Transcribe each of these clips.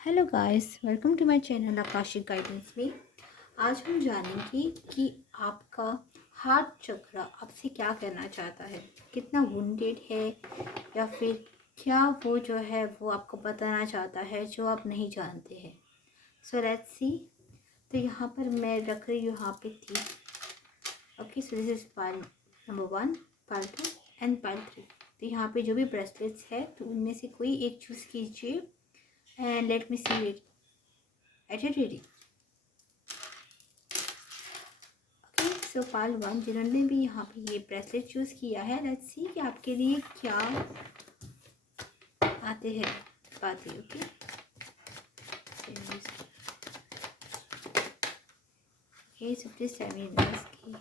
Hello guys, welcome to my channel akashic guidance में। आज हम जानेंगे कि आपका हार्ट चक्र आपसे क्या कहना चाहता है, कितना वुंडेड है या फिर क्या वो जो है वो आपको बताना चाहता है जो आप नहीं जानते हैं। सो लेट्स सी। तो यहाँ पर मैं रख रही हूँ यहाँ पे 3। Okay, so this is pile number 1, pile 2 and pile 3। तो यहाँ पे जो भी ब्रेसलेट्स है तो उनमें से कोई एक चूज़ कीजिए and let me see it at it ready. Okay, so pile 1 जिन्होंने भी यहाँ पे ये ब्रेसलेट चूज़ किया है, लेट्स सी कि आपके लिए क्या आते हैं बातें। Okay, so please tell me की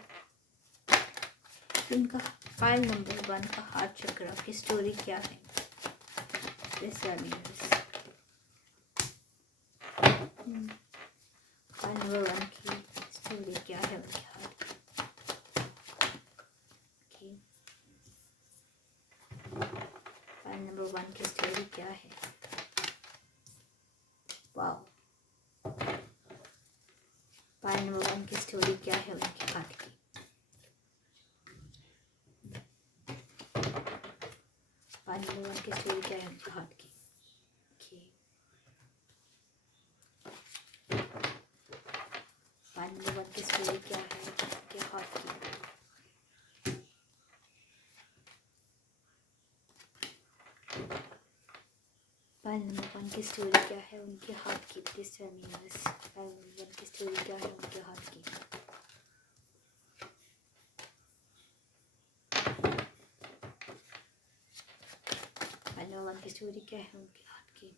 उनका फाइल नंबर 1 का हार्ट चक्र की स्टोरी क्या है। Please tell me file number 1 की स्टोरी क्या है उनके हार्ट की। फाइल नंबर 1 की स्टोरी क्या है। वाओ, फाइल नंबर 1 की स्टोरी क्या है उनके हार्ट की। फाइल नंबर 1 की स्टोरी क्या है उनके हार्ट की। फाइल नंबर 1 की स्टोरी क्या है उनके हार्ट की। फाइल नंबर 1 की स्टोरी क्या है उनके हार्ट की। Please tell me yes. File number 1 की स्टोरी क्या है उनके हार्ट की। फाइल नंबर 1 की स्टोरी क्या है उनके हार्ट की।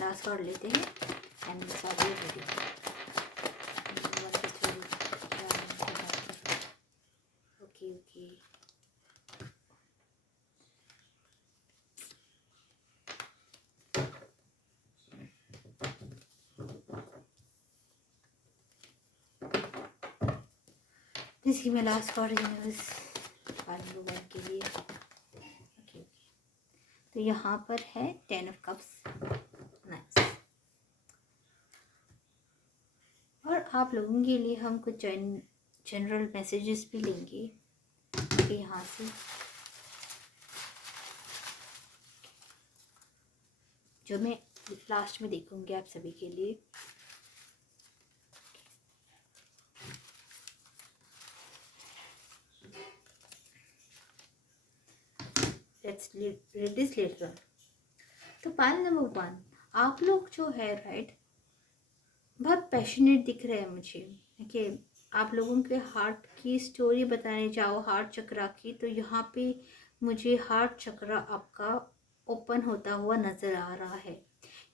लास्ट और लेते हैं and start the video. File number 1 की स्टोरी क्या है उनके हार्ट की। Okay okay, please give me last originals file number 1 के लिए। ओके, तो यहाँ पर है 10 ऑफ कप्स। नाइस। और आप लोगों के लिए हम कुछ जनरल मैसेजेस भी लेंगे यहाँ से, जो मैं लास्ट में देखूंगी आप सभी के लिए। Let's read this letter. तो पॉइंट नंबर 1, आप लोग जो है राइट बहुत पैशनेट दिख रहे हैं मुझे। ओके, आप लोगों के हार्ट की स्टोरी बताने जाओ हार्ट चक्रा की, तो यहाँ पे मुझे हार्ट चक्रा आपका ओपन होता हुआ नज़र आ रहा है।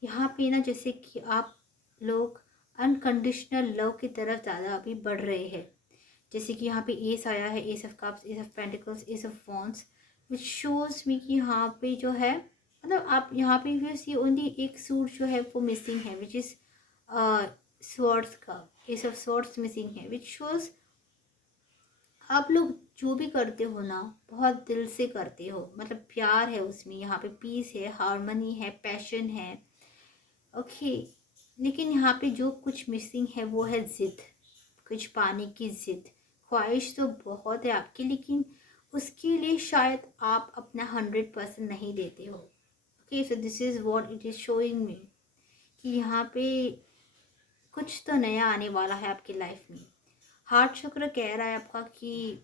यहाँ पे ना जैसे कि आप लोग अनकंडीशनल लव की तरफ ज़्यादा अभी बढ़ रहे हैं। जैसे कि यहाँ पे एस आया है, S of cups, S of pentacles, S of wands, which shows मी कि यहाँ पे जो है मतलब आप यहाँ पे भी सी ओनली एक सूट जो है वो मिसिंग है, विच इज़ स्वॉर्ड्स का एस ऑफ स्वॉर्ड्स मिसिंग है, विच शोज आप लोग जो भी करते हो ना बहुत दिल से करते हो, मतलब प्यार है उसमें। यहाँ पे पीस है, हारमनी है, पैशन है। ओके, लेकिन यहाँ पे जो कुछ मिसिंग है वो है ज़िद, कुछ पाने की ज़िद। ख्वाहिश तो बहुत है आपकी, लेकिन उसके लिए शायद आप अपना 100% नहीं देते हो। Okay, so this is what it is showing me कि यहाँ पे कुछ तो नया आने वाला है आपकी लाइफ में। हार्ट चक्र कह रहा है आपका कि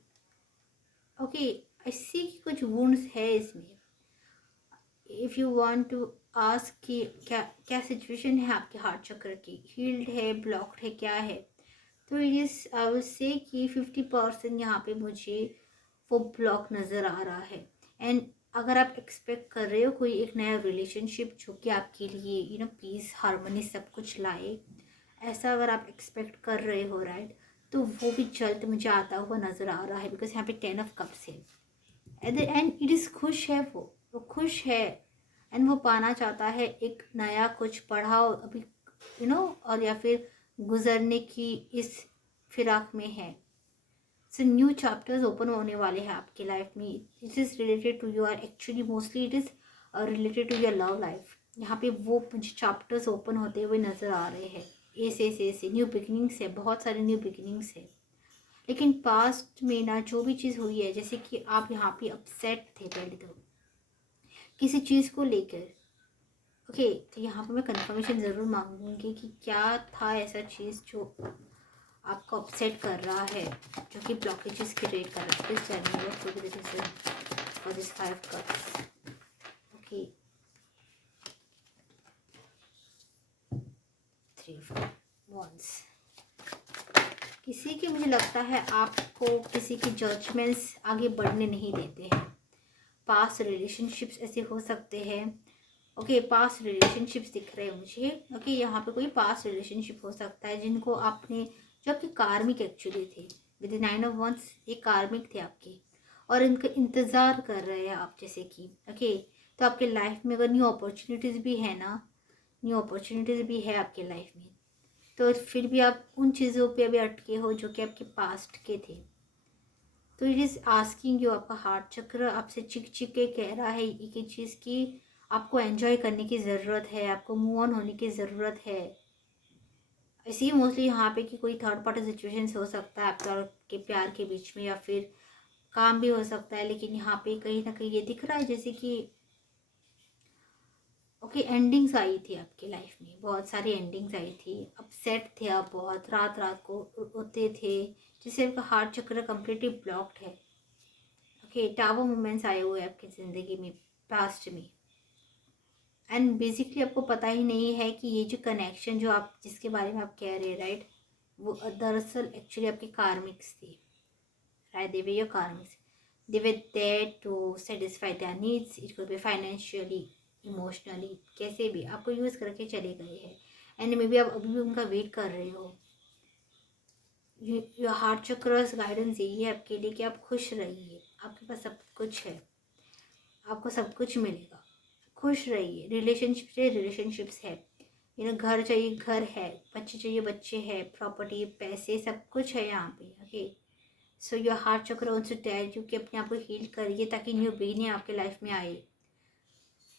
ओके, ऐसी कि कुछ वुंड्स है इसमें। If you want to ask कि क्या क्या सिचुएशन है आपके हार्ट चक्र की, हील्ड है, ब्लॉक्ड है, क्या है, तो it is I will say कि 50% यहाँ पे मुझे वो ब्लॉक नज़र आ रहा है। एंड अगर आप एक्सपेक्ट कर रहे हो कोई एक नया रिलेशनशिप जो कि आपके लिए पीस, हारमोनी सब कुछ लाए, ऐसा अगर आप एक्सपेक्ट कर रहे हो राइट, तो वो भी जल्द मुझे आता हुआ नज़र आ रहा है। बिकॉज यहाँ पे 10 ऑफ कप्स है at the end, it is खुश है, वो खुश है एंड वो पाना चाहता है एक नया कुछ पढ़ाओ अभी और या फिर गुजरने की इस फिराक में है। सो न्यू चैप्टर्स ओपन होने वाले हैं आपकी लाइफ में. It is related to your, actually mostly it is related to your love life. यहाँ पे वो मुझे चैप्टर्स ओपन होते हुए नज़र आ रहे हैं. ऐसे न्यू बिगिनिंग्स है, बहुत सारे न्यू बिगिनिंग्स है. लेकिन पास्ट में ना जो भी चीज़ हुई है, जैसे कि आप यहाँ पे अपसेट थे पहले तो किसी चीज़ को लेकर. ओके, तो यहाँ पे मैं कंफर्मेशन ज़रूर मांगूंगी कि क्या था ऐसा चीज़ जो आपको अपसेट कर रहा है, जो कि ब्लॉकेजेस क्रिएट कर रहा है. Please tell me what will be the reason for this 5 cups. Okay, 3 ones. किसी के, मुझे लगता है आपको किसी के जजमेंट्स आगे बढ़ने नहीं देते हैं. पास्ट रिलेशनशिप्स ऐसे हो सकते हैं. ओके, पास्ट रिलेशनशिप्स दिख रहे हैं मुझे. ओके, यहाँ पे कोई पास्ट रिलेशनशिप हो सकता है जिनको आपने, जो आपके कार्मिक एक्चुअली थे. विद 9 ऑफ वंस ये कार्मिक थे आपके, और इनका इंतज़ार कर रहे हैं आप, जैसे कि. ओके, तो आपके लाइफ में अगर न्यू अपॉर्चुनिटीज़ भी है ना, न्यू अपॉर्चुनिटीज़ भी है आपके लाइफ में, तो फिर भी आप उन चीज़ों पे अभी अटके हो जो कि आपके पास्ट के थे. तो इट इज़ आस्किंग यू, आपका हार्ट चक्र आपसे चिक चिक के कह रहा है एक ही चीज़ की, आपको एंजॉय करने की ज़रूरत है, आपको मूव ऑन होने की ज़रूरत है. इसी मोस्टली यहाँ पे कि कोई थर्ड पार्टी सिचुएशन हो सकता है आपके और के प्यार के बीच में, या फिर काम भी हो सकता है. लेकिन यहाँ पे कहीं ना कहीं ये दिख रहा है जैसे कि ओके, एंडिंग्स आई थी आपकी लाइफ में, बहुत सारी एंडिंग्स आई थी. अपसेट थे आप, बहुत रात रात को होते थे, जिससे आपका हार्ट चक्र कम्प्लीटली ब्लॉक्ड है. ओके, टावर मोमेंट्स आए हुए हैं आपकी ज़िंदगी में पास्ट में. एंड बेसिकली आपको पता ही नहीं है कि ये जो कनेक्शन जो आप, जिसके बारे में आप कह रहे हैं राइट, वो दरअसल एक्चुअली आपके कार्मिक्स थे. Right, they were your karmics. They were there to satisfy their needs. It could be financially, emotionally, कैसे भी आपको यूज़ करके चले गए हैं. एंड मे बी आप अभी भी उनका वेट कर रहे हो. योर हार्ट चक्रस गाइडेंस यही है आपके लिए कि आप खुश रहिए. आपके पास सब कुछ है, आपको सब कुछ मिलेगा. खुश रहिए. रिलेशनशिप चाहिए, रिलेशनशिप्स है. घर चाहिए, घर है. बच्चे चाहिए, बच्चे है. प्रॉपर्टी, पैसे, सब कुछ है यहाँ पे. ओके, सो योर हार्ट चक्र वांट्स टू टेल यू कि अपने आप को हील करिए ताकि न्यू बिगिनिंग आपके लाइफ में आए.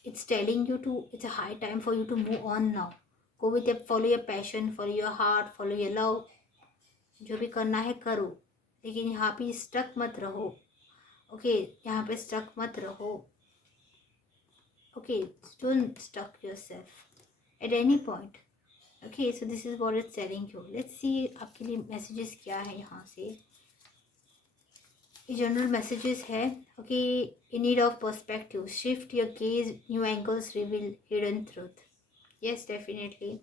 It's telling you to, it's a high time for you to move on now. Go with your, follow your passion, follow your heart, follow your love. जो भी करना है करो, लेकिन यहाँ पे स्टक मत रहो. ओके, यहाँ पे स्टक मत रहो. Okay, don't stuck yourself at any point. Okay, so this is what it's telling you. Let's see आपके लिए मैसेजेस क्या है यहाँ से. जनरल मैसेजेस है. Okay, in need of perspective, shift your gauge, new angles reveal hidden truth. Yes, definitely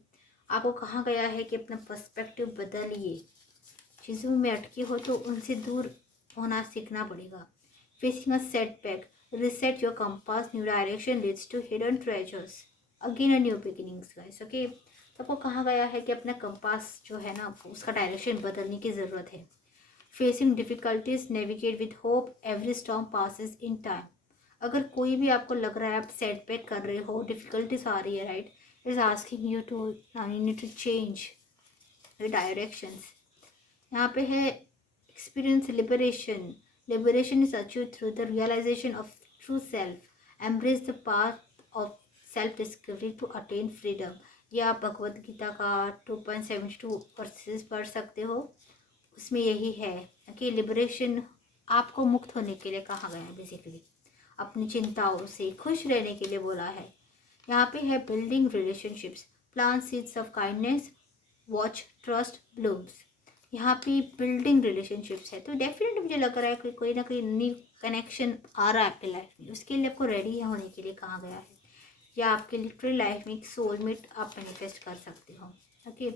आपको कहा गया है कि अपना पर्सपेक्टिव बदलिए. चीज़ों में अटके हो तो उनसे दूर होना सीखना पड़ेगा. Facing a setback, reset your compass, new direction leads to hidden treasures, again a new beginnings guys. Okay, तो आपको कहा गया है कि अपना कंपास जो है ना, उसका डायरेक्शन बदलने की ज़रूरत है. Facing difficulties, navigate with hope, every storm passes in time. अगर कोई भी आपको लग रहा है आप सेटबैक कर रहे हो, डिफ़िकल्टीज आ रही है right, is asking you to, you need to change the directions. यहाँ पे है experience liberation. Liberation is achieve through the realization of true self. Embrace the path of self discovery to attain freedom. ये आप भगवद गीता का 2.72 versus पढ़ सकते हो, उसमें यही है कि लिबरेशन आपको मुक्त होने के लिए कहा गया है. बेसिकली अपनी चिंताओं से खुश रहने के लिए बोला है. यहाँ पे है building relationships, plant seeds of kindness, watch trust blooms. यहाँ पे बिल्डिंग रिलेशनशिप्स है, तो डेफिनेटली मुझे लग रहा है कि कोई ना कोई न्यू कनेक्शन आ रहा है आपके लाइफ में. उसके लिए आपको रेडी होने के लिए कहा गया है, या आपके लिटरल लाइफ में एक सोलमेट आप मैनिफेस्ट कर सकते हो. Okay,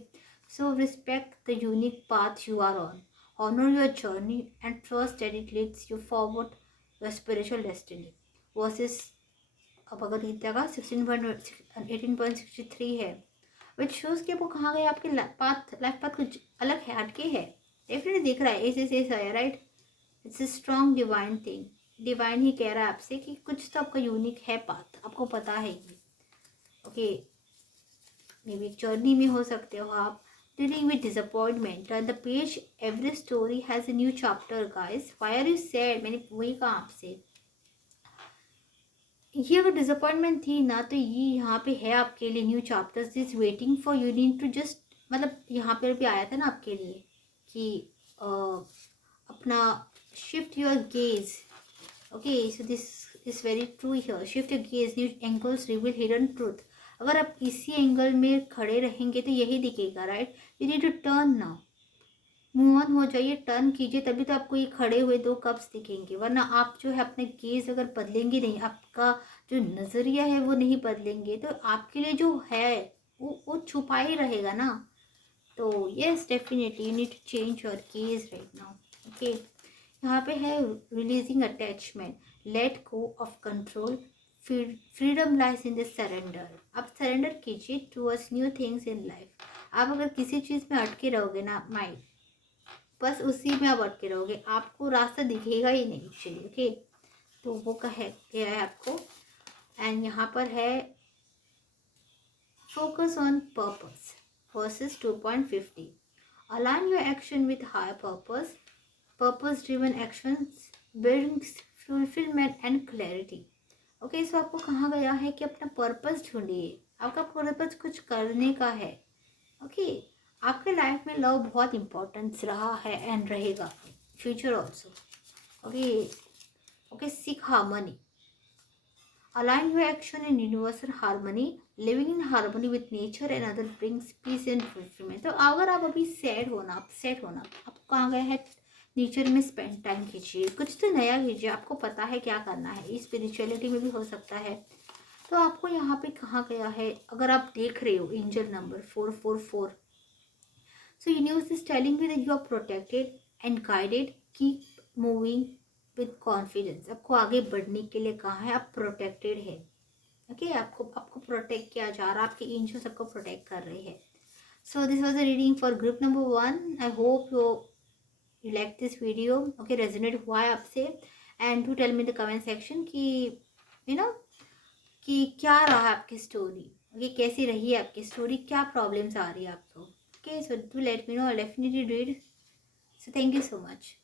so respect the unique path you are on. Honor your journey and trust that it leads you forward your spiritual destiny. Verses Bhagavad Gita का 18.63 है, विच शोज कि आपको कहाँ गया, आपके लाइफ पाथ कुछ अलग है, हटके है. डेफिनेटली दिख रहा है, ऐसे है right. It's a strong divine thing. Divine ही कह रहा है आपसे कि कुछ तो आपका यूनिक है पाथ, आपको पता है ये. ओके, मे बी जर्नी में हो सकते हो आप, dealing with disappointment. Turn the page. Every story has a new chapter, guys. Why are you sad? मैंने वही कहा आपसे, ये अगर डिसअपॉइंटमेंट थी ना तो ये यहाँ पे है आपके लिए new chapters is waiting for you, need to just, मतलब यहाँ पर भी आया था ना आपके लिए कि अपना shift your gauge. Okay, so this is very true here. Shift your gauge, new angles reveal hidden truth. अगर आप इसी एंगल में खड़े रहेंगे तो यही दिखेगा, right. You need to turn now. Move on हो जाइए, टर्न कीजिए, तभी तो आपको ये खड़े हुए दो कप्स दिखेंगे. वरना आप जो है अपने गेज अगर बदलेंगे नहीं, आपका जो नज़रिया है वो नहीं बदलेंगे, तो आपके लिए जो है वो छुपा ही रहेगा ना. तो yes, definitely you need to change your gaze right now. Okay, यहाँ पे है releasing attachment, let go of control, freedom lies in the surrender. आप सरेंडर कीजिए towards new things in life. आप अगर किसी चीज़ में अटके रहोगे ना माइंड, बस उसी में आप अटके रहोगे, आपको रास्ता दिखेगा ही नहीं एक्चुअली. ओके, तो वो क्या है आपको. एंड यहाँ पर है focus on purpose verses 2.50. Align your action with higher purpose. Purpose driven actions brings fulfillment and clarity. Okay, so आपको कहा गया है कि अपना पर्पस ढूंढिए. आपका पर्पस कुछ करने का है. ओके, आपके लाइफ में लव बहुत इम्पोर्टेंस रहा है एंड रहेगा future also. Okay okay, seek harmony. Align your action in universal harmony. Living in harmony with nature and other brings peace and fulfillment. तो अगर आप अभी सैड होना, अपसेट होना, आपको कहा गया है नेचर में स्पेंड टाइम कीजिए, कुछ तो नया कीजिए. आपको पता है क्या करना है, स्पिरिचुअलिटी में भी हो सकता है. तो आपको यहाँ पे कहा गया है, अगर आप देख रहे हो angel number 444, so universe is telling me that you are protected and guided. Keep moving with confidence. आपको आगे बढ़ने के लिए कहा है, आप प्रोटेक्टेड है. ओके, आपको प्रोटेक्ट किया जा रहा है, आपके एंजल्स सबको प्रोटेक्ट कर रहे हैं. So this was the reading for group number 1. I hope you like this video. Okay, resonate हुआ है आपसे. And to tell me the comment section कि यू नो कि क्या रहा आपकी स्टोरी. ओके, कैसी रही है आपकी स्टोरी, क्या प्रॉब्लम्स आ रही है आपको. Okay, so do let me know. I definitely read. So thank you so much.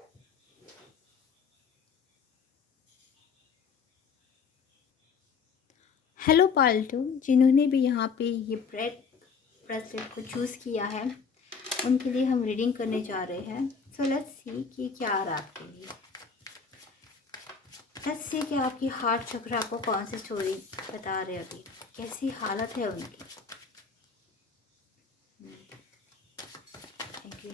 Hello pile two, जिन्होंने भी यहाँ पे ये ब्रेसलेट को चूज़ किया है, उनके लिए हम रीडिंग करने जा रहे हैं. सो लेट्स सी कि क्या आ रहा है आपके लिए. लेट्स सी कि आपकी हार्ट चक्र आपको कौन सी स्टोरी बता रहे हैं, अभी कैसी हालत है उनकी. थैंक यू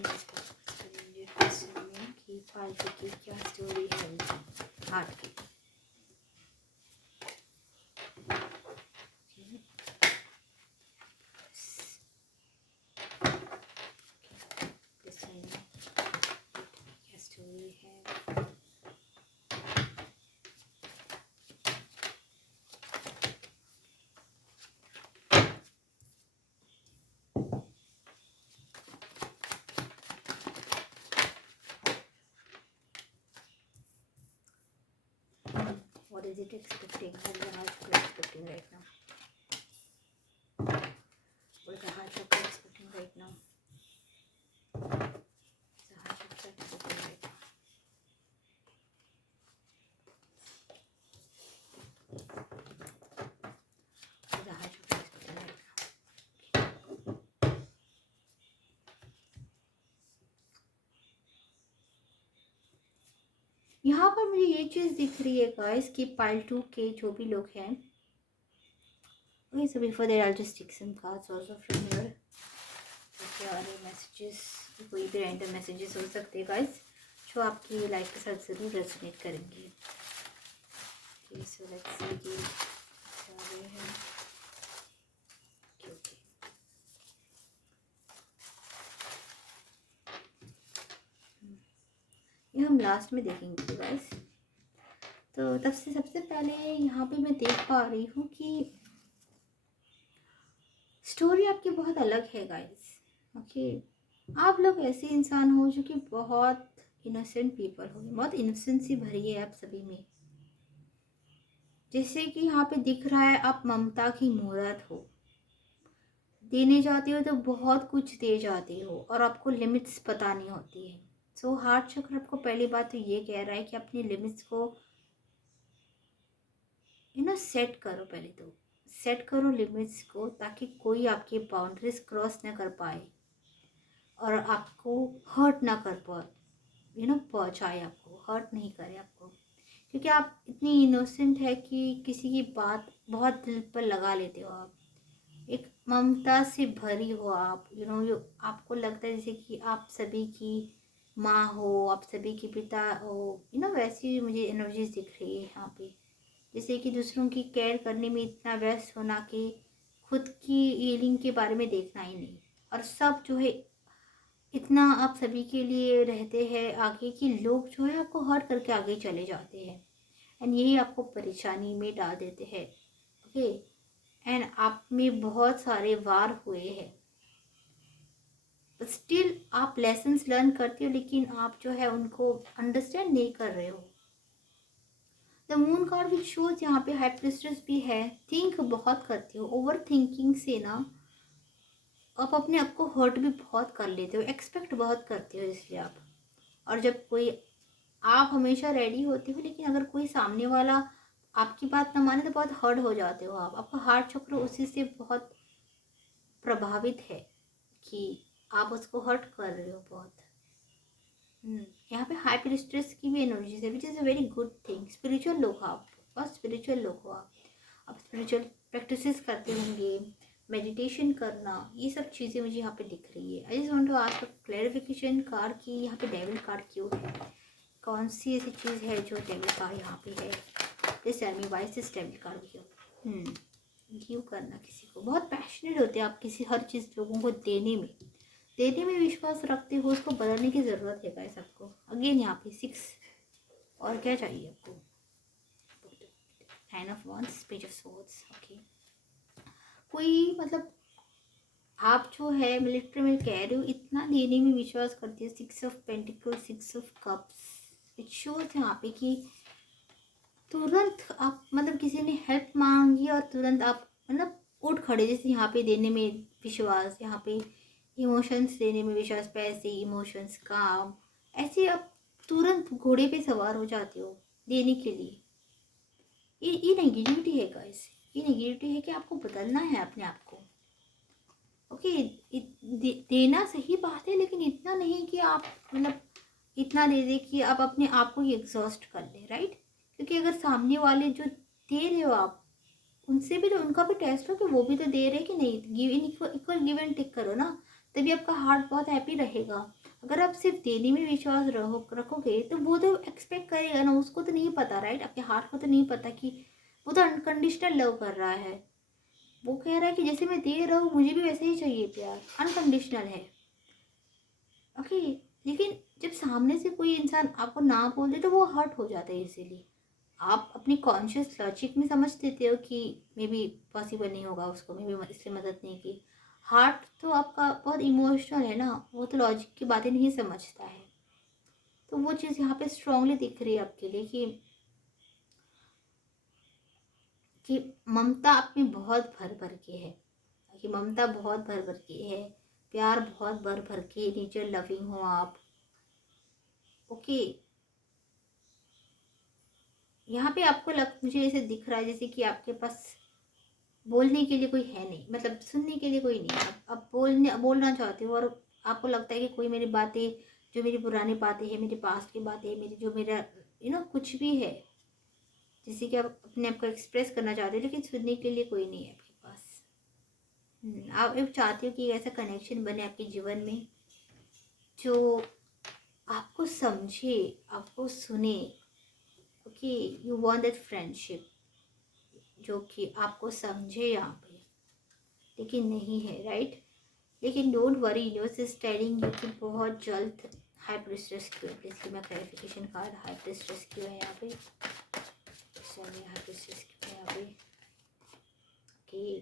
कि पाल्टू की क्या स्टोरी है उनकी हार्ट की. What is it expecting? What is the heart chakra expecting right now? What is the heart chakra expecting right now? What is the heart chakra expecting right now? What is the heart chakra expecting right now? यहाँ पर मुझे ये चीज़ दिख रही है guys कि pile 2 के जो भी लोग हैं. Okay, so before that I just take some cards also from here. क्या आ रहे मैसेजेस, कोई भी रैंडम मैसेजेस हो सकते हैं गाइस जो आपकी लाइफ के साथ ज़रूर रेजोनेट करेंगे. ओके, सो लेट्स सी कि क्या आ रहे हैं. ओके, ये हम लास्ट में देखेंगे गाइस. तो तब से सबसे पहले यहाँ पे मैं देख पा रही हूँ कि स्टोरी आपकी बहुत अलग है गाइस. ओके, आप लोग ऐसे इंसान हो जो कि बहुत इनोसेंट पीपल हो, बहुत इनोसेंसी भरी है आप सभी में. जैसे कि यहाँ पे दिख रहा है आप ममता की मूरत हो. देने जाते हो तो बहुत कुछ दे जाते हो और आपको लिमिट्स पता नहीं होती है। सो हार्ट चक्र आपको पहली बात तो ये कह रहा है कि अपनी लिमिट्स को सेट करो। पहले तो सेट करो लिमिट्स को, ताकि कोई आपकी बाउंड्रीज क्रॉस ना कर पाए और आपको हर्ट ना कर पाए, पहुँचाए, आपको हर्ट नहीं करे आपको। क्योंकि आप इतनी इनोसेंट है कि किसी की बात बहुत दिल पर लगा लेते हो आप, एक ममता से भरी हो आप, जो आपको लगता है जैसे कि आप सभी की माँ हो, आप सभी की पिता हो, वैसी मुझे एनर्जीज दिख रही है यहाँ पे। जैसे कि दूसरों की केयर करने में इतना व्यस्त होना कि खुद की हीलिंग के बारे में देखना ही नहीं, और सब जो है इतना आप सभी के लिए रहते हैं आगे कि लोग जो है आपको हर्ट करके आगे चले जाते हैं एंड यही आपको परेशानी में डाल देते हैं। ओके, एंड आप में बहुत सारे वार हुए हैं, स्टिल आप लेसन्स लर्न करते हो, लेकिन आप जो है उनको अंडरस्टैंड नहीं कर रहे हो। The moon card which shows यहाँ पे हाई प्रिस्टेस भी है। थिंक बहुत करते हो, ओवर थिंकिंग से ना आप अपने आप को हर्ट भी बहुत कर लेते हो, एक्सपेक्ट बहुत करते हो इसलिए आप। और जब कोई, आप हमेशा रेडी होते हो, लेकिन अगर कोई सामने वाला आपकी बात ना माने तो बहुत हर्ट हो जाते हो आप। आपका हार्ट चक्र उसी से बहुत प्रभावित है कि आप उसको हर्ट कर रहे हो बहुत। यहाँ पे हाई प्रिस्टेस की भी एनर्जी है, which is a very good thing. Spiritual लोग हो आप, बहुत स्पिरिचुअल लोग हो आप स्पिरिचुअल प्रैक्टिसेस करते होंगे, मेडिटेशन करना, ये सब चीज़ें मुझे यहाँ पे दिख रही है। I just want to ask clarification card की यहाँ पे डेविल कार्ड क्यों है, कौन सी ऐसी चीज़ है जो डेविल कार्ड यहाँ पे है। This tell me why this devil card क्यों गिव करना किसी को। बहुत पैशनेट होते हैं आप किसी हर चीज़ लोगों को देने में विश्वास रखते हो, उसको बदलने की ज़रूरत है गाइस आपको। अगेन यहाँ पे 6, और क्या चाहिए आपको। 9 of wands, page of swords. Okay, कोई मतलब आप जो है मिलिट्री में कह रहे हो इतना देने में विश्वास करते हो। 6 of pentacle, 6 of cups, it shows यहाँ पे कि तुरंत आप मतलब किसी ने हेल्प मांगी और तुरंत आप मतलब उठ खड़े, जैसे यहाँ पे देने में विश्वास, यहाँ पे इमोशंस देने में विश्वास, पैसे, इमोशंस, काम, ऐसे आप तुरंत घोड़े पे सवार हो जाते हो देने के लिए। ये नेगेटिविटी है गाइस, ये नेगेटिविटी है कि आपको बदलना है अपने आप को। ओके, देना सही बात है, लेकिन इतना नहीं कि आप मतलब इतना दे दे कि आप अपने आप को ही एग्जॉस्ट कर ले, राइट। क्योंकि अगर सामने वाले जो दे रहे हो आप, उनसे भी तो उनका भी टेस्ट हो कि वो भी तो दे रहे हैं कि नहीं। Give in equal give and take करो ना, तभी आपका हार्ट बहुत हैप्पी रहेगा। अगर आप सिर्फ देने में विश्वास रखोगे तो वो तो एक्सपेक्ट करेगा ना, उसको तो नहीं पता, राइट। आपके हार्ट को तो नहीं पता कि वो तो अनकंडीशनल लव कर रहा है। वो कह रहा है कि जैसे मैं दे रहा हूँ मुझे भी वैसे ही चाहिए प्यार, अनकंडीशनल है। ओके, लेकिन जब सामने से कोई इंसान आपको ना बोल दे तो वो हर्ट हो जाता है इजीली। आप अपनी कॉन्शियस लॉजिक में समझ देते हो कि मे बी पॉसिबल नहीं होगा उसको, मे बी इसलिए मदद नहीं की। हार्ट तो आपका बहुत इमोशनल है ना, वो तो लॉजिक की बातें नहीं समझता है। तो वो चीज़ यहाँ पे स्ट्रांगली दिख रही है आपके लिए कि ममता आप में बहुत भर भर के है, कि ममता बहुत भर भर के है, प्यार बहुत भर भर के, नेचर लविंग हो आप। ओके, यहाँ पे आपको मुझे ऐसे दिख रहा है जैसे कि आपके पास बोलने के लिए कोई है नहीं, मतलब सुनने के लिए कोई नहीं। आप बोलना चाहते हो और आपको लगता है कि कोई मेरी बातें, जो मेरी पुरानी बातें हैं, मेरे पास्ट की बातें, मेरी जो मेरा कुछ भी है, जैसे कि आप अपने आप को एक्सप्रेस करना चाहते हो, लेकिन सुनने के लिए कोई नहीं है आपके पास। आप एक चाहते हो कि ऐसा कनेक्शन बने आपके जीवन में जो आपको समझे, आपको सुने। Okay, you want that friendship जो कि आपको समझे यहाँ पे, लेकिन नहीं है, राइट। लेकिन don't worry, universe is telling you कि बहुत जल्द। हाई प्रिस्टेस क्यों है, प्लीज की मैं क्लैरिफिकेशन कार्ड। हाई प्रिस्टेस क्यों है यहाँ पे, हाई प्रिस्टेस क्यों है यहाँ पे। ओके,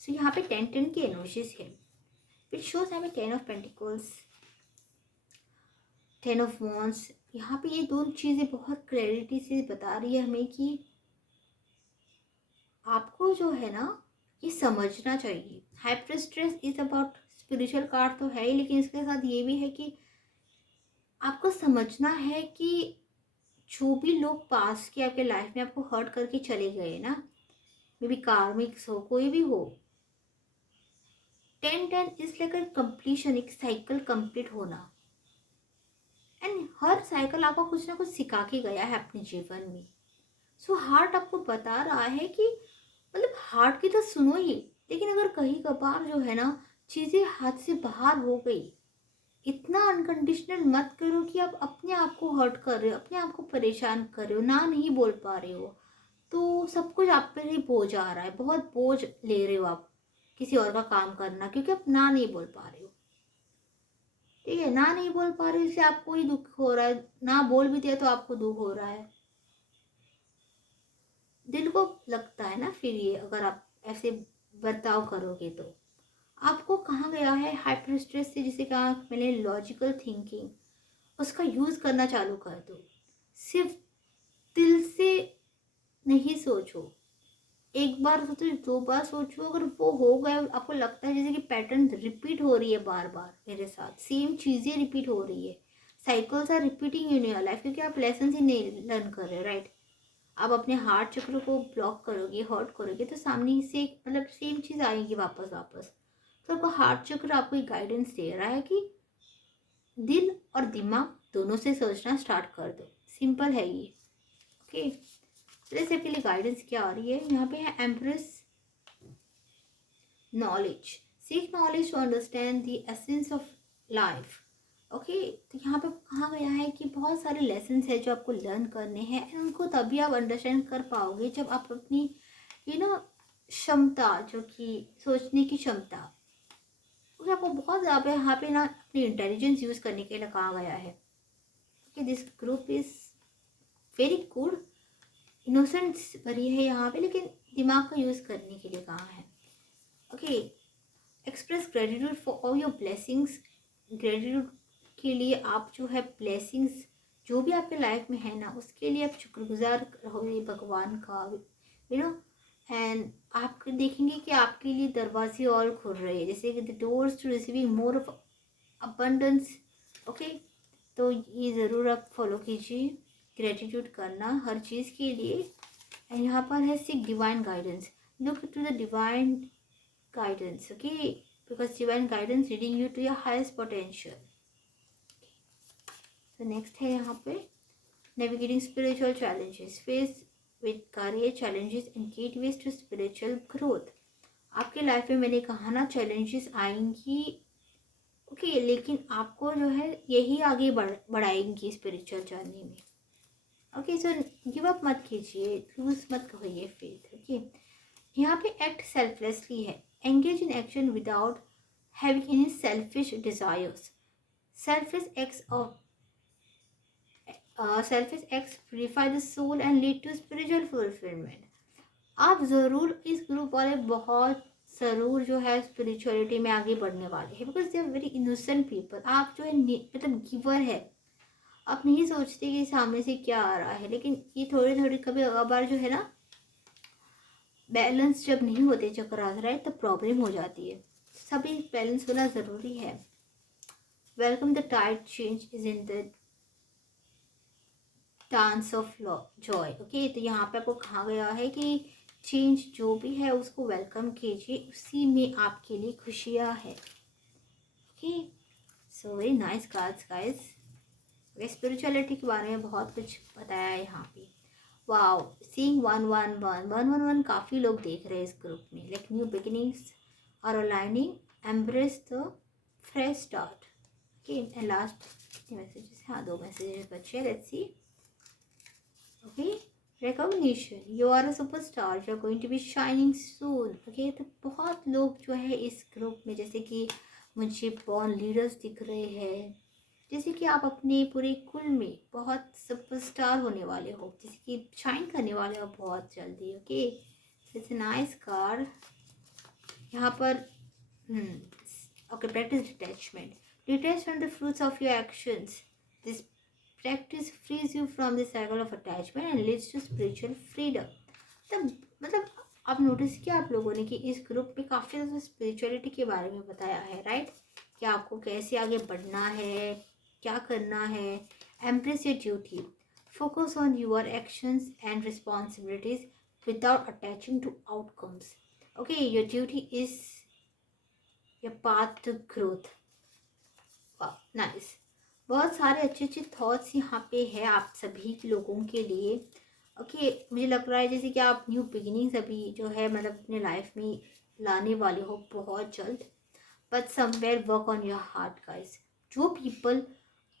सो यहाँ पे 10 की एनर्जीज है, विच शोज यहाँ पे 10 ऑफ पेंटिकल्स, 10 ऑफ वॉन्ड्स। यहाँ पे ये दोनों चीज़ें बहुत क्लैरिटी से बता रही है हमें कि आपको जो है ना ये समझना चाहिए। Hyper stress is about spiritual card तो है ही, लेकिन इसके साथ ये भी है कि आपको समझना है कि जो भी लोग पास के आपके लाइफ में आपको हर्ट करके चले गए ना, मे बी कार्मिक्स हो, कोई भी हो, 10-10 इज लाइक अ कंप्लीशन, एक साइकिल कंप्लीट होना। एंड हर साइकिल आपको कुछ ना कुछ सिखा के गया है अपने जीवन में। सो हार्ट आपको बता रहा है कि मतलब हार्ट की तो सुनो ही, लेकिन अगर कहीं कभार जो है ना चीज़ें हाथ से बाहर हो गई, इतना अनकंडीशनल मत करो कि आप अपने आप को हर्ट कर रहे हो, अपने आप को परेशान कर रहे हो, ना नहीं बोल पा रहे हो, तो सब कुछ आप पे ही बोझ आ रहा है, बहुत बोझ ले रहे हो आप किसी और का काम करना, क्योंकि आप ना नहीं बोल पा रहे हो। ठीक है, ना नहीं बोल पा रहे हो इसलिए आपको ही दुख हो रहा है, ना बोल भी दिया तो आपको दुख हो रहा है, दिल को लगता है ना फिर ये, अगर आप ऐसे बर्ताव करोगे तो। आपको कहाँ गया है हाइपर स्ट्रेस से, जिसे कहा मैंने लॉजिकल थिंकिंग, उसका यूज़ करना चालू कर दो। सिर्फ दिल से नहीं सोचो, एक बार सोचो, दो बार सोचो, अगर वो हो गए, आपको लगता है जैसे कि पैटर्न रिपीट हो रही है, बार बार मेरे साथ सेम चीज़ें रिपीट हो रही है, cycles are repeating in your life, क्योंकि आप लेसन ही नहीं लर्न कर रहे हो, राइट। आप अपने हार्ट चक्र को ब्लॉक करोगे, हर्ट करोगे, तो सामने से मतलब सेम चीज़ आएगी वापस वापस। तो आपका हार्ट चक्र आपको एक गाइडेंस दे रहा है कि दिल और दिमाग दोनों से सोचना स्टार्ट कर दो। सिंपल है ये। ओके, जैसे आपके लिए गाइडेंस क्या आ रही है यहाँ पे है, empress knowledge, seek knowledge to understand the essence of life. Okay, तो यहाँ पे कहा गया है कि बहुत सारे लेसन है जो आपको लर्न करने हैं, एंड उनको तभी आप अंडरस्टैंड कर पाओगे जब आप अपनी क्षमता, जो कि सोचने की क्षमता, क्योंकि आपको बहुत ज़्यादा यहाँ पे ना अपनी इंटेलिजेंस यूज़ करने के लिए कहा गया है कि this group is very good, innocence भरी है यहाँ पे, लेकिन दिमाग का यूज़ करने के लिए कहा है। Okay, express gratitude for all your blessings, gratitude के लिए आप जो है ब्लेसिंग्स जो भी आपके लाइफ में है ना, उसके लिए आप शुक्रगुजार रहोगे भगवान का, यू नो। एंड आप देखेंगे कि आपके लिए दरवाजे और खुल रहे हैं, जैसे कि the doors to receiving more of abundance. Okay, तो ये ज़रूर आप फॉलो कीजिए, ग्रेटिट्यूड करना हर चीज़ के लिए। एंड यहाँ पर है seek divine guidance, look to the divine guidance, okay, because divine guidance leading you to your highest potential. तो नेक्स्ट है यहाँ पे navigating spiritual challenges, face with courage challenges and gateways to spiritual growth. आपके life में मैंने कहा ना challenges आएंगी, ओके, लेकिन आपको जो है यही आगे बढ़ाएंगी स्पिरिचुअल जर्नी में। ओके, सो गिव अप मत कीजिए, लूज मत करिए फेथ। ओके, यहाँ पे एक्ट सेल्फलेसली है, engage in action without having any selfish desires. Selfless acts of selfish acts purify the soul and lead to spiritual fulfilment. आप ज़रूर इस ग्रुप वाले बहुत ज़रूर जो है स्पिरिचुअलिटी में आगे बढ़ने वाले हैं, because they are very innocent people. आप जो है मतलब गिवर है, आप नहीं सोचते कि सामने से क्या आ रहा है, लेकिन ये थोड़ी थोड़ी कभी कभार जो है ना बैलेंस जब नहीं होते चक्कर राइट, तब प्रॉब्लम हो जाती है। सभी बैलेंस होना ज़रूरी है। Welcome the tide change is in the dance of joy. Okay, तो यहाँ पे आपको कहा गया है कि चेंज जो भी है उसको वेलकम कीजिए, उसी में आपके लिए खुशियाँ है। Okay, so very nice cards guys. Spirituality के बारे में बहुत कुछ बताया है यहाँ पे। वाओ, सीइंग 111 काफ़ी लोग देख रहे हैं इस ग्रुप में, like new beginnings are aligning, embrace the fresh start. Okay, and last कितने मैसेजेस? हाँ, 2 मैसेजेस बचे, let's see. Okay, recognition, you are a superstar, you are going to be shining soon. Okay, तो बहुत लोग जो है इस ग्रुप में, जैसे कि मुझे बॉर्न लीडर्स दिख रहे हैं, जैसे कि आप अपने पूरे कुल में बहुत सुपरस्टार होने वाले हो, जैसे कि शाइन करने वाले हो बहुत जल्दी। Okay, it's a nice card यहाँ पर। Okay, practice detachment, detach from the fruits of your actions, this practice frees you from the cycle of attachment and leads to spiritual freedom। तब मतलब अब नोटिस किया आप लोगों ने कि इस ग्रुप में काफ़ी ज़्यादा स्पिरिचुअलिटी के बारे में बताया है, राइट? कि आपको कैसे आगे बढ़ना है, क्या करना है। Empress your duty, focus on your actions and responsibilities without attaching to outcomes. Okay, your duty is your path to growth. Nice. बहुत सारे अच्छे अच्छे थॉट्स यहाँ पे है आप सभी लोगों के लिए। ओके, मुझे लग रहा है जैसे कि आप न्यू बिगिनिंग्स अभी जो है मतलब अपने लाइफ में लाने वाले हो बहुत जल्द। But somewhere work on your heart guys. जो पीपल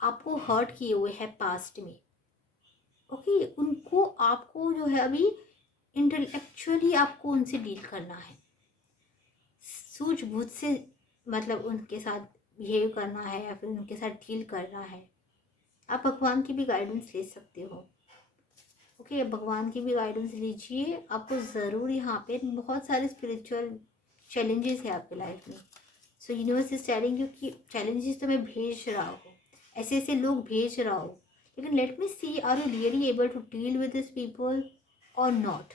आपको हर्ट किए हुए हैं पास्ट में, ओके, उनको आपको जो है अभी इंटेलेक्चुअली आपको उनसे डील करना है, सूझबूझ से मतलब उनके साथ बिहेव करना है या फिर उनके साथ डील करना है। आप भगवान की भी गाइडेंस ले सकते हो। ओके, भगवान की भी गाइडेंस लीजिए। आपको ज़रूर यहाँ पे बहुत सारे स्पिरिचुअल चैलेंजेस है आपके लाइफ में। सो यूनिवर्स इज टेलिंग यू कि चैलेंजेस तो मैं भेज रहा हूँ, ऐसे ऐसे लोग भेज रहा हूँ, लेकिन let me see are you really able to deal with this people और नॉट।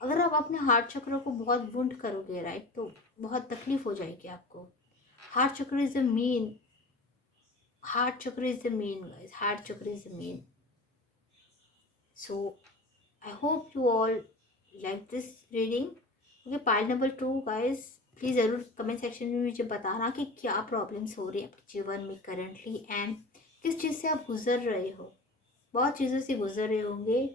अगर आप अपने हार्ट चक्र को बहुत वुंड करोगे, राइट, तो बहुत तकलीफ हो जाएगी आपको। Heart chakra is the main, heart chakra is the main guys, heart chakra is the main. So I hope you all like this reading. Okay, part number 2 guys, please ज़रूर कमेंट सेक्शन में मुझे बताना कि क्या प्रॉब्लम्स हो रही है आपके जीवन में करंटली एंड किस चीज़ से आप गुजर रहे हो। बहुत चीज़ों से गुजर रहे होंगे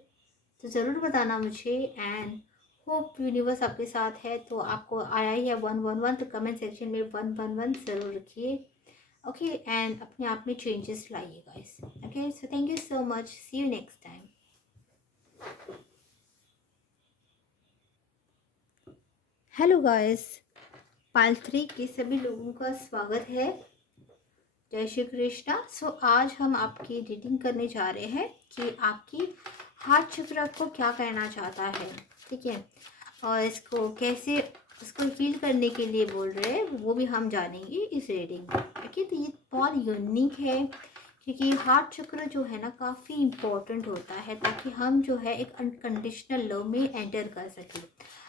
तो ज़रूर बताना मुझे। एंड होप यूनिवर्स आपके साथ है। तो आपको आया ही है 111 तो कमेंट सेक्शन में 111 ज़रूर रखिए। ओके, एंड अपने आप में चेंजेस लाइए guys. Okay, so thank you so much, see you next time. Hello guys, pile 3 के सभी लोगों का स्वागत है। जय श्री कृष्णा। सो आज हम आपकी रीडिंग करने जा रहे हैं कि आपकी हार्ट चक्र को क्या कहना चाहता है, ठीक है, और इसको कैसे उसको हील करने के लिए बोल रहे हैं वो भी हम जानेंगे इस रीडिंग में। ओके, तो ये बहुत यूनिक है क्योंकि हार्ट चक्र जो है ना काफ़ी इम्पोर्टेंट होता है ताकि हम जो है एक अनकंडीशनल लव में एंटर कर सकें।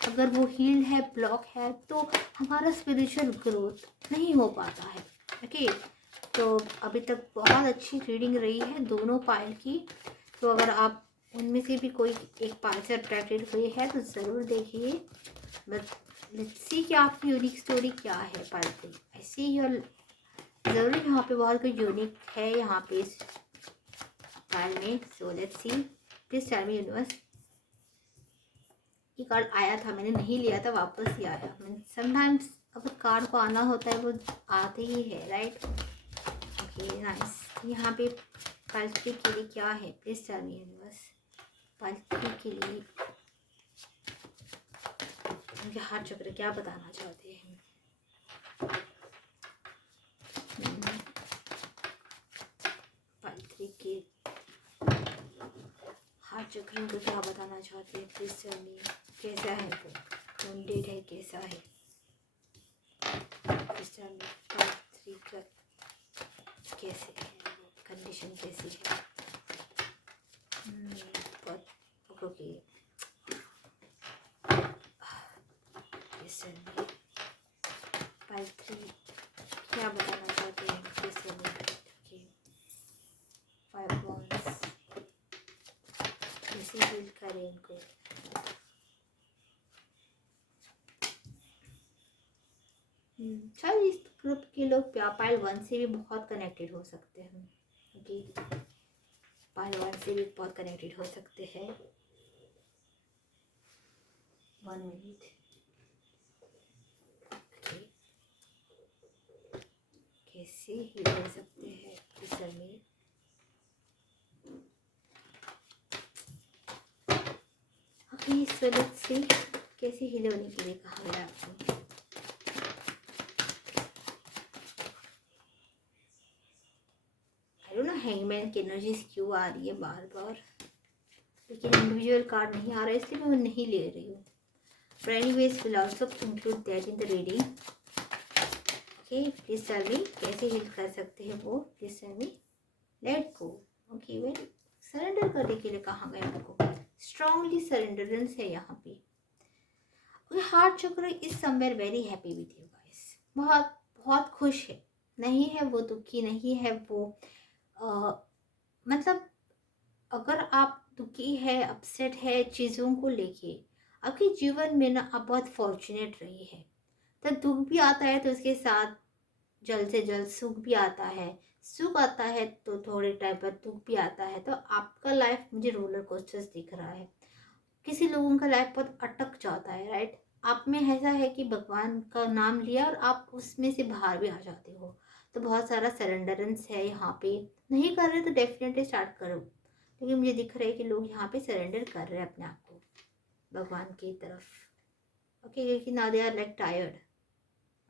अगर वो हील है, ब्लॉक है, तो हमारा स्पिरिचुअल ग्रोथ नहीं हो पाता है। ओके, तो अभी तक बहुत अच्छी रीडिंग रही है दोनों पायल की। तो अगर आप उनमें से भी कोई एक पायल से अट्रैक्टेड हुए हैं तो ज़रूर देखिए। बट लेट्स सी कि आपकी यूनिक स्टोरी क्या है पायल की। आई सी योर ज़रूर यहाँ पे बहुत कुछ यूनिक है यहाँ पे इस पायल में। So let's see, please tell me universe. ये कार्ड आया था, मैंने नहीं लिया था, वापस ही आया। समटाइम्स अगर कार्ड को आना होता है वो आते ही है, राइट। Okay, nice. यहाँ पे पायल 3 के लिए क्या है, प्लीज टेल मी यूनिवर्स। पायल 3 के लिए उनके हार्ट चक्र क्या बताना चाहते हैं। पायल 3 के हार्ट चक्र को क्या बताना चाहते हैं, प्लीज टेल मी। कैसा है वो, वुंडेड है, कैसा है, प्लीज टेल मी। पायल 3 का कैसे है, कंडीशन कैसी है। बहुत ओके, पायल 3 क्या बताना चाहते हैं, कैसे में। ओके, 5 वॉन्ड्स कैसे डील करें इनको। शायद इस ग्रुप के लोग पायल 1 से भी बहुत कनेक्टेड हो सकते हैं। ओके, पायल 1 से भी बहुत कनेक्टेड हो सकते हैं। 1 मिनट। ओके, कैसे ही कर सकते हैं इस में। ओके, सो लेट्स सी कैसे हील होने के लिए कहा गया आपको। आई डोंट नो हैंगमैन की एनर्जीज क्यों आ रही है बार बार, लेकिन इंडिविजुअल कार्ड नहीं आ रहा है इसलिए मैं वो नहीं ले रही हूँ। But anyways will also include that in the reading. Okay, please tell me कैसे हील कर सकते हैं वो, please tell me. Let go. Okay, well surrender करने के लिए कहा गया आपको। स्ट्रांगली सरेंडरेंस है यहाँ पे। कोई heart chakra is somewhere very happy with you guys, बहुत बहुत खुश है, नहीं है वो दुखी, नहीं है वो मतलब अगर आप दुखी है, अपसेट है चीज़ों को लेके, आपके जीवन में ना आप बहुत फॉर्चुनेट रही है, तो दुख भी आता है तो उसके साथ जल्द से जल्द सुख भी आता है, सुख आता है तो थोड़े टाइम पर दुख भी आता है। तो आपका लाइफ मुझे रोलर कोस्टर्स दिख रहा है। किसी लोगों का लाइफ बहुत अटक जाता है, राइट। आप में ऐसा है कि भगवान का नाम लिया और आप उसमें से बाहर भी आ जाते हो। तो बहुत सारा सरेंडरेंस है यहाँ पे, नहीं कर रहे तो डेफिनेटली स्टार्ट करो, क्योंकि मुझे दिख रहा है कि लोग यहाँ पे सरेंडर कर रहे हैं अपने आप को भगवान की तरफ। ओके, क्योंकि now they are like tired.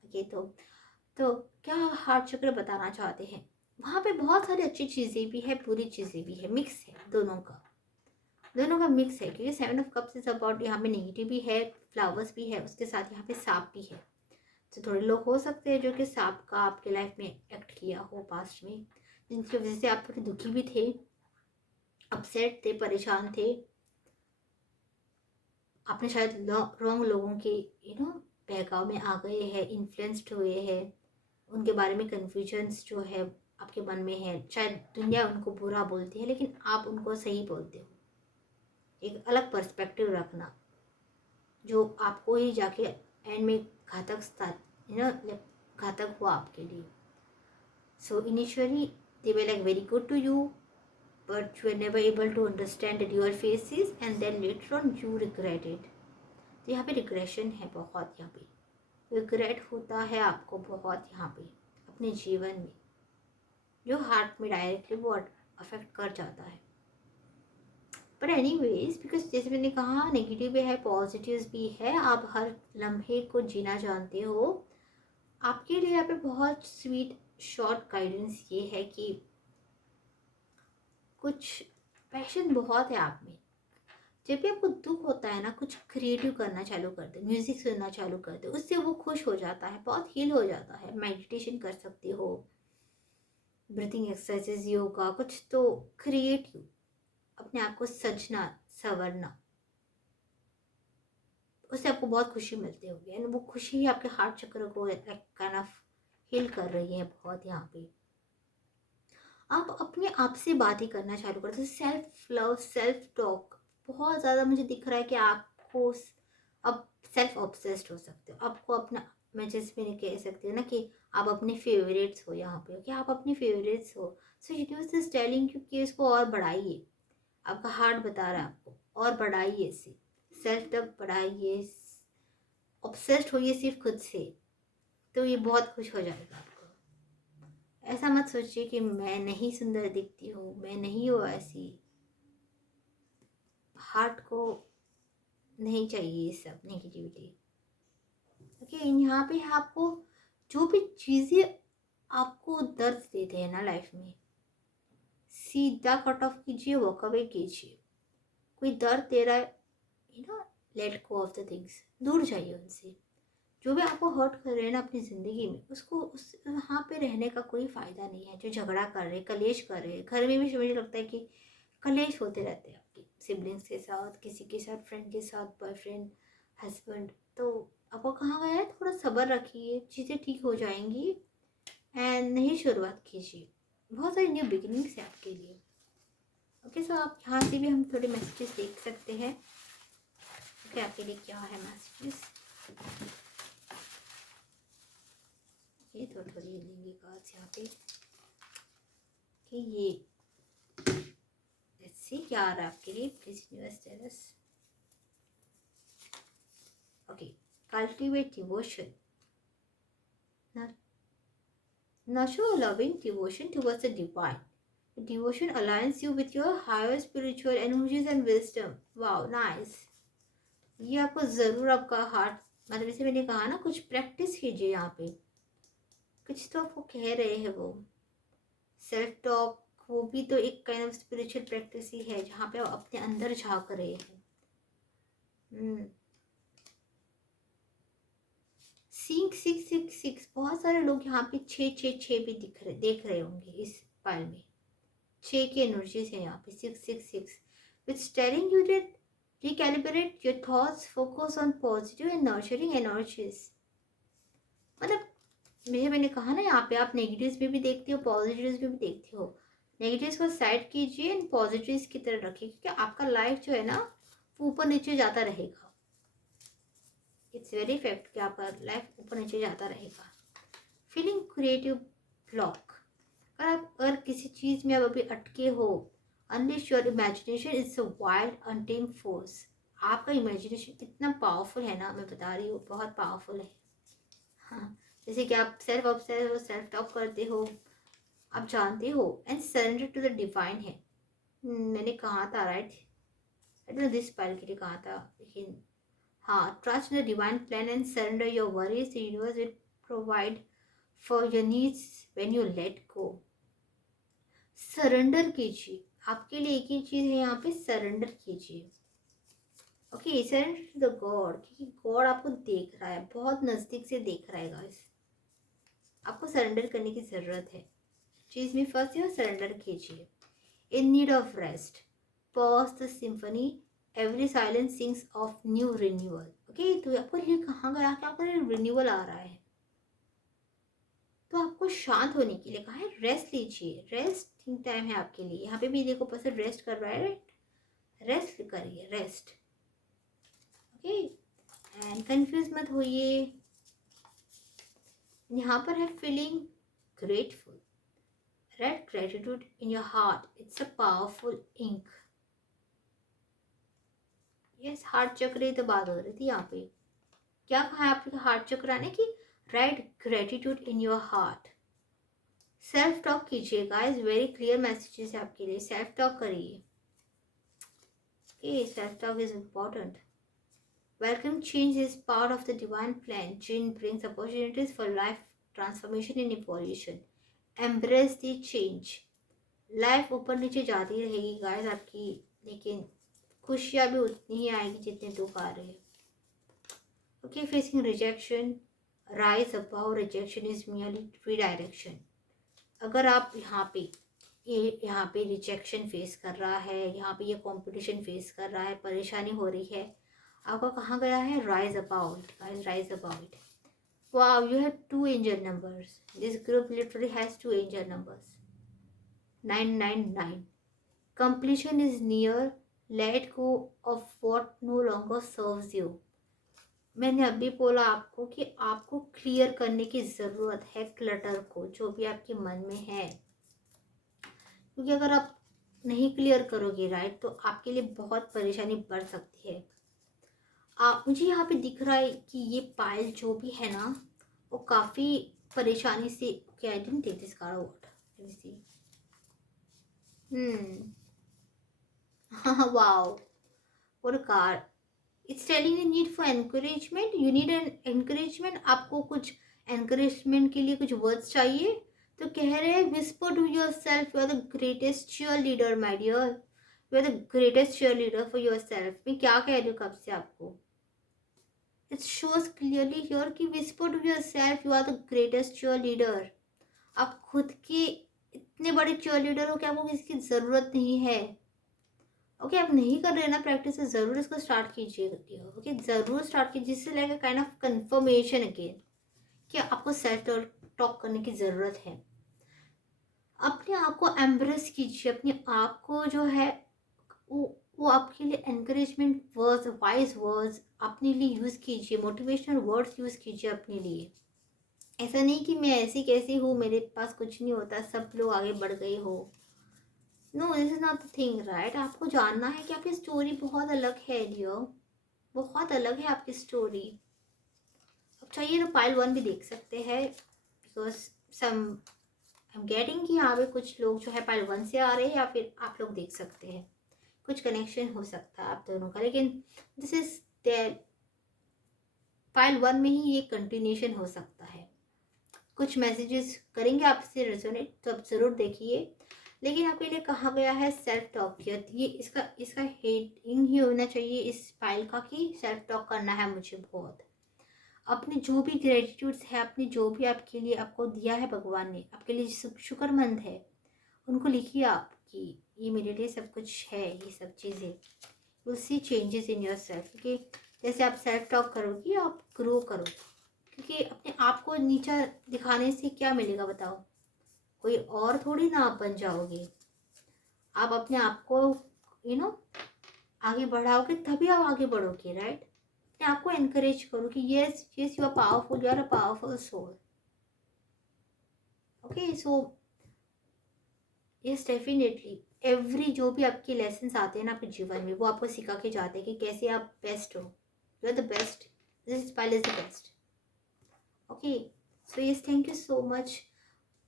Okay, तो क्या हार्ट चक्र बताना चाहते हैं, वहाँ पे बहुत सारी अच्छी चीज़ें भी है, बुरी चीज़ें भी है, मिक्स है दोनों का मिक्स है। क्योंकि 7 ऑफ कप्स इज अबाउट, यहाँ पे नेगेटिव भी है, फ्लावर्स भी है, उसके साथ यहाँ पे सांप भी है। तो थोड़े लोग हो सकते हैं जो कि सांप का आपके लाइफ में एक्ट किया हो पास्ट में, जिनकी वजह से आप थोड़े दुखी भी थे, अपसेट थे, परेशान थे। आपने शायद रॉन्ग लोगों के बहकाव में आ गए हैं, इन्फ्लुएंस्ड हुए हैं, उनके बारे में कन्फ्यूजन्स जो है आपके मन में है। शायद दुनिया उनको बुरा बोलती है लेकिन आप उनको सही बोलते हो। एक अलग पर्सपेक्टिव रखना जो आपको ही जाके एंड में घातक हुआ आपके लिए। So initially they were like very good to you, but you were never able to understand your faces and then later on you regret it। तो यहाँ पे रिग्रेशन है बहुत, यहाँ पे रिग्रेट होता है आपको बहुत यहाँ पे अपने जीवन में, जो हार्ट में डायरेक्टली वो अफेक्ट कर जाता है। पर एनीवेज, बिकॉज जैसे मैंने कहा नेगेटिव भी है, पॉजिटिव्स भी है, आप हर लम्हे को जीना जानते हो। आपके लिए यहाँ पे बहुत स्वीट शॉर्ट गाइडेंस ये है कि कुछ पैशन बहुत है आप में। जब भी आपको दुख होता है ना, कुछ क्रिएटिव करना चालू कर दे, म्यूजिक सुनना चालू कर दे, उससे वो खुश हो जाता है, बहुत हील हो जाता है। मेडिटेशन कर सकते हो, ब्रीथिंग एक्सरसाइजेज, योगा, कुछ तो क्रिएटिव, अपने आप को सजना संवरना, उससे आपको बहुत खुशी मिलती होगी। एंड वो खुशी ही आपके हार्ट चक्र को काइंड ऑफ हील कर रही है बहुत। यहाँ पे आप अपने आप से बात ही करना चालू कर दो, सेल्फ लव, सेल्फ टॉक बहुत ज़्यादा मुझे दिख रहा है कि आपको अब सेल्फ ऑब्सेस्ड हो सकते हो। आपको अपना, मैं जैसे मैंने कह सकती हूँ ना कि आप अपने फेवरेट्स हो यहाँ पे, कि आप अपने फेवरेट्स हो। सो यूनिवर्स इज टेलिंग यू कि इसको और बढ़ाइए, आपका हार्ट बता रहा है आपको और बढ़ाइए इसे, सेल्फ लव बढ़ाइए, ऑब्सेस्ड होइए सिर्फ खुद से, तो ये बहुत खुश हो जाएगा आपको। ऐसा मत सोचिए कि मैं नहीं सुंदर दिखती हूँ, मैं नहीं हूँ ऐसी। हार्ट को नहीं चाहिए ये सब नेगेटिविटी। ओके, यहाँ पे आपको जो भी चीज़ें आपको दर्द देते हैं ना लाइफ में, सीधा कट ऑफ कीजिए, वॉक अवे कीजिए। कोई दर्द दे रहा है, late go of the things, दूर जाइए उनसे। जो भी आपको हर्ट कर रहे हैं ना अपनी ज़िंदगी में, उसको उस वहाँ पे रहने का कोई फ़ायदा नहीं है। जो झगड़ा कर रहे, कलेश कर रहे, घर में भी मुझे लगता है कि कलेश होते रहते हैं आपके सिबलिंग्स के साथ, किसी के साथ, फ्रेंड के साथ, बॉयफ्रेंड, हस्बैंड। तो आपको कहाँ गया है, थोड़ा सब्र रखिए, चीज़ें ठीक हो जाएंगी। एंड नई शुरुआत कीजिए, बहुत सारी न्यू बिगिनिंग्स है आपके लिए। ओके, सो आप यहाँ से भी हम थोड़े मैसेजेस देख सकते हैं। ओके, आपके लिए क्या है मैसेजेस, ये थोड़ी लेंगे कार्ड्स यहाँ पे कि ये लेट्स सी क्या आ रहा है आपके लिए। Please universe tell us. Okay, cultivate devotion, nurture a loving devotion towards the divine. Devotion aligns you with your higher spiritual energies and wisdom. Wow, nice। ये आपको ज़रूर आपका हार्ट, मतलब जैसे मैंने कहा ना, कुछ प्रैक्टिस कीजिए यहाँ पे, कुछ तो आपको कह रहे हैं वो सेल्फ टॉक, वो भी तो एक काइंड ऑफ स्पिरिचुअल प्रैक्टिस ही है, जहाँ पे आप अपने अंदर झांक रहे हैं। सिक्स सिक्स सिक्स सिक्स, बहुत सारे लोग यहाँ पे 6 भी देख रहे होंगे इस फाइल में। 6 की एनर्जीज है यहाँ पे, 666 which telling you that Recalibrate your thoughts, focus on positive and nurturing energies. मतलब मैंने कहा ना, यहाँ पे आप नेगेटिव्स में भी देखते हो, पॉजिटिव्स में भी देखते हो। नेगेटिव्स को साइड कीजिए एंड पॉजिटिव्स की तरह रखिए, क्योंकि आपका लाइफ जो है ना वो ऊपर नीचे जाता रहेगा। इट्स वेरी फैक्ट कि आपका लाइफ ऊपर नीचे जाता रहेगा। फीलिंग क्रिएटिव ब्लॉक, अगर किसी चीज़ में आप अभी अटके हो, unleash your imagination is a wild untamed force. आपका इमेजिनेशन इतना पावरफुल है ना, मैं बता रही हूँ, बहुत पावरफुल है। हाँ, जैसे कि आप सेल्फ ऑब्सेस हो, सेल्फ टॉक करते हो, आप जानते हो and surrender to the divine है। मैंने कहा था right, I don't know this pile के लिए कहा था, लेकिन हाँ, trust the divine plan and surrender your worries, the universe will provide for your needs when you let go. Surrender कीजिए, आपके लिए एक ही चीज़ है यहाँ पे, सरेंडर कीजिए। Okay, surrender to the god, क्योंकि गॉड आपको देख रहा है, बहुत नज़दीक से देख रहा है गाइस। आपको सरेंडर करने की ज़रूरत है। चीज़ में फंसे हो, सरेंडर कीजिए। In need of rest, pause the symphony, every silence sings of new renewal. Okay, तो आपको ये कहाँ गया कि आपको रिन्यूअल आ रहा है, तो आपको शांत होने के लिए कहा है, रेस्ट लीजिए। रेस्टिंग टाइम है आपके लिए। यहाँ पे भी देखो पर्सन रेस्ट कर रहा है, रेस्ट करिए, रेस्ट। ओके, एंड कंफ्यूज मत होइए। यहाँ पर है feeling grateful, red gratitude in your heart, it's a powerful ink. Yes, heart chakra तो बात हो रही थी यहाँ पे। क्या कहा है आपके हार्ट चक्र आने की? Right gratitude in your heart. Self talk कीजिए गाइस, वेरी क्लियर मैसेजेस है आपके लिए। सेल्फ टॉक करिए। Okay, self-talk is important. Welcome change is part of the divine plan. Change brings opportunities for life transformation and evolution. Embrace the change. Life ऊपर नीचे जाती रहेगी guys आपकी, लेकिन खुशियाँ भी उतनी ही आएगी जितने दुख आ रहे हैं। Okay, facing rejection, rise above rejection is merely redirection. अगर आप यहाँ पे रिजेक्शन फेस कर रहा है, यहाँ पे ये कंपटीशन फेस कर रहा है, परेशानी हो रही है, आपका कहाँ गया है? Rise about guys, rise about. Wow, you have 2 angel numbers. This group literally has 2 angel numbers, 999। Completion is near, let go of what no longer serves you. मैंने अभी बोला आपको कि आपको क्लियर करने की ज़रूरत है क्लटर को, जो भी आपके मन में है, क्योंकि अगर आप नहीं क्लियर करोगे राइट, तो आपके लिए बहुत परेशानी बढ़ सकती है। मुझे यहाँ पे दिख रहा है कि ये पायल जो भी है ना, वो काफ़ी परेशानी से, क्या I didn't take this card, what, let me see. Wow, what a card. It's telling you need for encouragement, you need an encouragement. आपको कुछ एनकरेजमेंट के लिए कुछ वर्ड्स चाहिए, तो कह रहे हैं whisper to yourself, you are the greatest cheerleader my dear, you are the greatest cheerleader for yourself. मैं क्या कह रही हूँ कब से आपको? इट शोज क्लियरली हियर कि whisper to yourself, you are the greatest cheerleader. आप खुद के इतने बड़े चीयर लीडर हो कि आपको किसी की ज़रूरत नहीं है। ओके, आप नहीं कर रहे ना प्रैक्टिस, ज़रूर इसको स्टार्ट कीजिए। ओके, ज़रूर स्टार्ट कीजिए, जिससे like kind of confirmation again कि आपको सेल्फ टॉक करने की ज़रूरत है। अपने आप को एम्ब्रेस कीजिए, अपने आप को जो है वो आपके लिए एनकरेजमेंट वर्ड्स, वाइज वर्ड्स अपने लिए यूज़ कीजिए, मोटिवेशनल वर्ड्स यूज़ कीजिए अपने लिए। ऐसा नहीं कि मैं ऐसी कैसी हूँ, मेरे पास कुछ नहीं होता, सब लोग आगे बढ़ गए हो। No, this is not the thing right. आपको जानना है कि आपकी स्टोरी बहुत अलग है डियर, बहुत अलग है आपकी स्टोरी। अब चाहिए तो पाइल 1 भी देख सकते हैं, because some I am getting कि यहाँ पे कुछ लोग जो है पाइल 1 से आ रहे हैं, या फिर आप लोग देख सकते हैं, कुछ कनेक्शन हो सकता है आप दोनों का, लेकिन दिस इज देयर पाइल 1 में ही ये कंटिन्यूशन हो सकता है। कुछ मैसेजेस करेंगे आपसे रेजोनेट, तो आप ज़रूर देखिए। लेकिन आपके लिए कहा गया है सेल्फ टॉक, ये इसका हेडिंग ही होना चाहिए इस फाइल का कि सेल्फ टॉक करना है मुझे बहुत। अपने जो भी ग्रेटिट्यूड्स है, अपने जो भी आपके लिए आपको दिया है भगवान ने, आपके लिए शुक्रमंद है, उनको लिखिए आप कि ये मेरे लिए सब कुछ है, ये सब चीज़ें, will see changes in your self. Okay, जैसे आप सेल्फ टॉक करोगे आप ग्रो करोगे, क्योंकि अपने आप को नीचा दिखाने से क्या मिलेगा बताओ, कोई और थोड़ी ना आप बन जाओगे। आप अपने आप को आगे बढ़ाओगे तभी आप आगे बढ़ोगे, राइट। अपने आप को एनकरेज करो कि yes yes, you are powerful, you are a powerful soul. Okay, so yes definitely every जो भी आपके लेसन आते हैं ना आपके जीवन में, वो आपको सिखा के जाते हैं कि कैसे आप बेस्ट हो। You are the best, this pile is the best. Okay, so yes, thank you so much.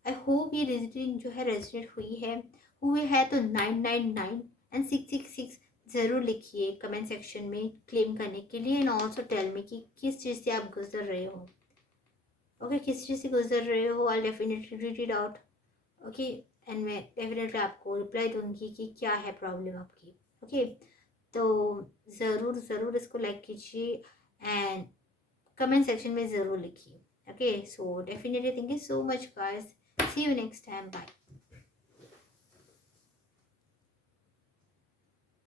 I hope ये रीडिंग जो है रेजोनेट हुई है। हुए है तो 999 एंड 666 ज़रूर लिखिए कमेंट सेक्शन में क्लेम करने के लिए, एंड ऑल्सो टेल मी कि किस चीज़ से आप गुजर रहे हो। ओके, किस चीज़ से गुजर रहे हो, आई definitely read it out. Okay, and मैं डेफिनेटली आपको रिप्लाई दूंगी कि क्या है प्रॉब्लम आपकी। ओके, तो ज़रूर ज़रूर इसको लाइक कीजिए एंड कमेंट सेक्शन में ज़रूर लिखिए। Okay, so definitely thank you so much guys, see you next time, bye.